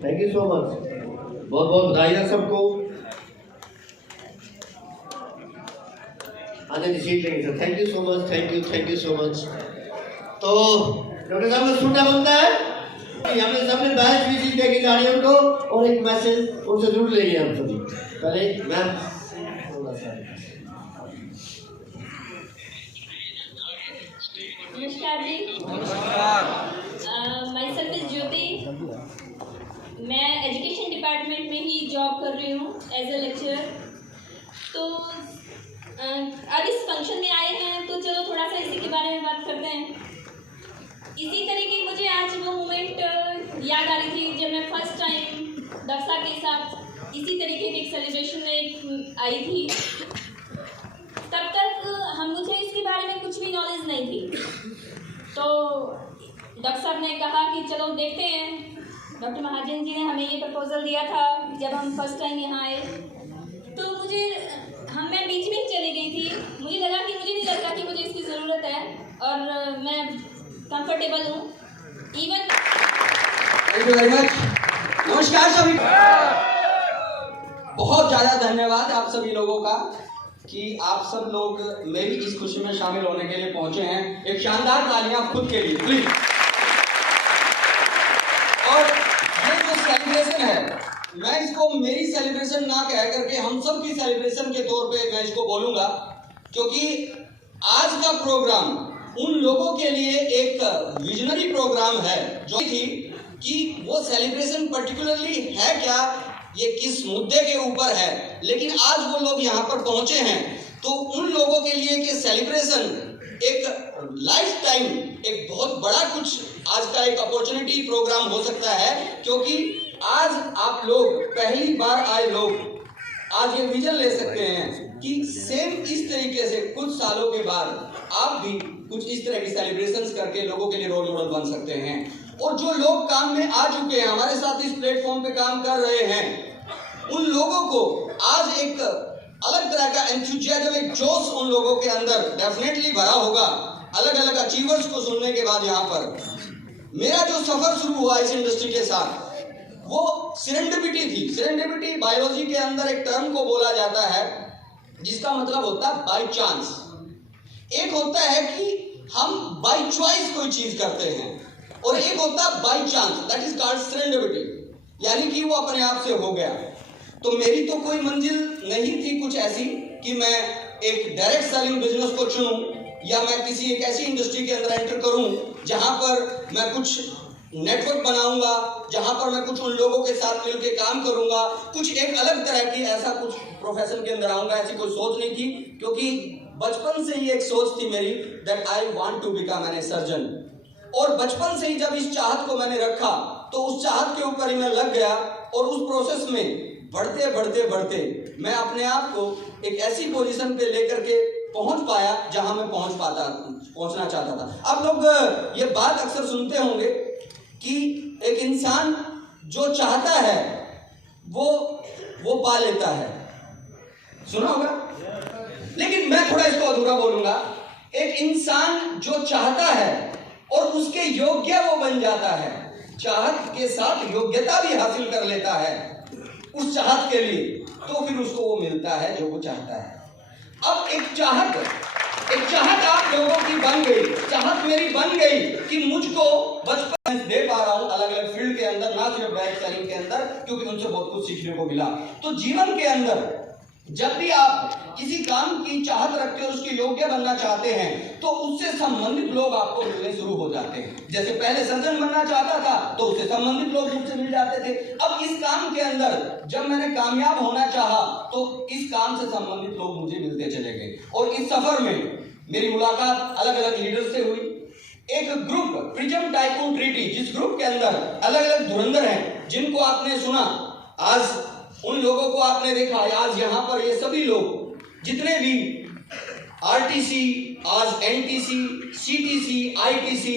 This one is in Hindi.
थैंक यू सो मच, बहुत बहुत बधाई सबको। आने की सीट लेंगे sir, thank you so much, thank you so much. तो डॉक्टर साहब को सुनना बनता है, हमने सबने बैच भी जीत की गाड़ियों को, और एक मैसेज उनसे जरूर लेंगे हम सभी। पहले मैम नमस्कार जी। माई सेल्फ इज ज्योति। मैं एजुकेशन डिपार्टमेंट में ही जॉब कर रही हूँ एज ए लेक्चरर। तो अब इस फंक्शन में आए हैं तो चलो थोड़ा सा इसी के बारे में बात करते हैं। इसी तरीके मुझे आज वो मोमेंट याद आ रही थी जब मैं फर्स्ट टाइम दक्षा के साथ इसी तरीके के एक सेलिब्रेशन में आई थी। तब तक मुझे इसके बारे में कुछ भी नॉलेज नहीं थी। तो डॉक्टर साहब ने कहा कि चलो देखते हैं। डॉक्टर महाजन जी ने हमें ये प्रपोजल दिया था जब हम फर्स्ट टाइम यहाँ आए। तो मैं बीच में ही चली गई थी। मुझे लगा कि मुझे नहीं लगता कि मुझे इसकी ज़रूरत है और मैं कंफर्टेबल हूँ even. Thank you very much. नमस्कार सभी, बहुत ज़्यादा धन्यवाद आप सभी लोगों का कि आप सब लोग मेरी इस खुशी में शामिल होने के लिए पहुंचे हैं। एक शानदार तालियां खुद के लिए प्लीज। और ये जो सेलिब्रेशन है, मैं इसको मेरी सेलिब्रेशन ना कह करके हम सब की सेलिब्रेशन के तौर पे मैं इसको बोलूंगा, क्योंकि आज का प्रोग्राम उन लोगों के लिए एक विजनरी प्रोग्राम है जो थी कि वो सेलिब्रेशन पर्टिकुलरली है क्या, ये किस मुद्दे के ऊपर है, लेकिन आज वो लोग यहाँ पर पहुंचे हैं। तो उन लोगों के लिए कि सेलिब्रेशन एक लाइफ टाइम एक बहुत बड़ा कुछ आज का एक अपॉर्चुनिटी प्रोग्राम हो सकता है, क्योंकि आज आप लोग पहली बार आए लोग आज ये विजन ले सकते हैं कि सेम इस तरीके से कुछ सालों के बाद आप भी कुछ इस तरह की सेलिब्रेशंस करके लोगों के लिए रोल मॉडल बन सकते हैं। और जो लोग काम में आ चुके हैं, हमारे साथ इस प्लेटफॉर्म पे काम कर रहे हैं, उन लोगों को आज एक अलग तरह का एंथुसियाज्म, एक जोश उन लोगों के अंदर डेफिनेटली भरा होगा अलग अलग अचीवर्स को सुनने के बाद। यहाँ पर मेरा जो सफर शुरू हुआ इस इंडस्ट्री के साथ वो सेरेंडिपिटी थी। सेरेंडिपिटी बायोलॉजी के अंदर एक टर्म को बोला जाता है जिसका मतलब होता है बाय चांस। एक होता है कि हम बाय चॉइस कोई चीज करते हैं और एक होता है by chance, that is called serendipity, यानी कि वो अपने आप से हो गया। तो मेरी तो कोई मंजिल नहीं थी कुछ ऐसी कि मैं एक डायरेक्ट सेलिंग बिजनेस को चुनूं या मैं किसी एक ऐसी इंडस्ट्री के अंदर एंटर करूं जहां पर मैं कुछ नेटवर्क बनाऊंगा, जहां पर मैं कुछ उन लोगों के साथ मिलकर काम करूंगा, कुछ एक अलग तरह की ऐसा कुछ प्रोफेशन के अंदर आऊंगा, ऐसी कोई सोच नहीं थी। क्योंकि बचपन से ही एक सोच थी मेरी that I want to become an surgeon. और बचपन से ही जब इस चाहत को मैंने रखा तो उस चाहत के ऊपर ही मैं लग गया और उस प्रोसेस में बढ़ते बढ़ते बढ़ते मैं अपने आप को एक ऐसी पोजीशन पे लेकर के पहुंच पाया जहां मैं पहुंचना चाहता था। आप लोग ये बात अक्सर सुनते होंगे कि एक इंसान जो चाहता है वो पा लेता है, सुना होगा। लेकिन मैं थोड़ा इसको अधूरा बोलूंगा। एक इंसान जो चाहता है और उसके योग्य वो बन जाता है, चाहत के साथ योग्यता भी हासिल कर लेता है उस चाहत के लिए, तो फिर उसको वो मिलता है जो वो चाहता है। अब एक चाहत आप लोगों की बन गई, चाहत मेरी बन गई कि मुझको बचपन दे पा रहा हूं अलग अलग फील्ड के अंदर, ना सिर्फ डायरेक्ट सेलिंग के अंदर, क्योंकि उनसे बहुत कुछ सीखने को मिला। तो जीवन के अंदर जब भी आप किसी काम की चाहत रखते हो, उसके योग्य बनना चाहते हैं, तो उससे संबंधित लोग आपको मिलने शुरू हो जाते हैं। जैसे पहले सर्जन बनना चाहता था तो उससे संबंधित लोग मुझसे मिल जाते थे। अब इस काम के अंदर जब मैंने कामयाब होना चाहा तो इस काम से संबंधित लोग मुझे मिलते चले गए। और इस सफर में मेरी मुलाकात अलग अलग लीडर से हुई। एक ग्रुप प्रिज्म टाइकून ट्रीटी, जिस ग्रुप के अंदर अलग अलग धुरंधर हैं जिनको आपने सुना, आज उन लोगों को आपने देखा। आज यहाँ पर ये सभी लोग जितने भी आरटीसी, आज एनटीसी, सीटीसी, आईटीसी,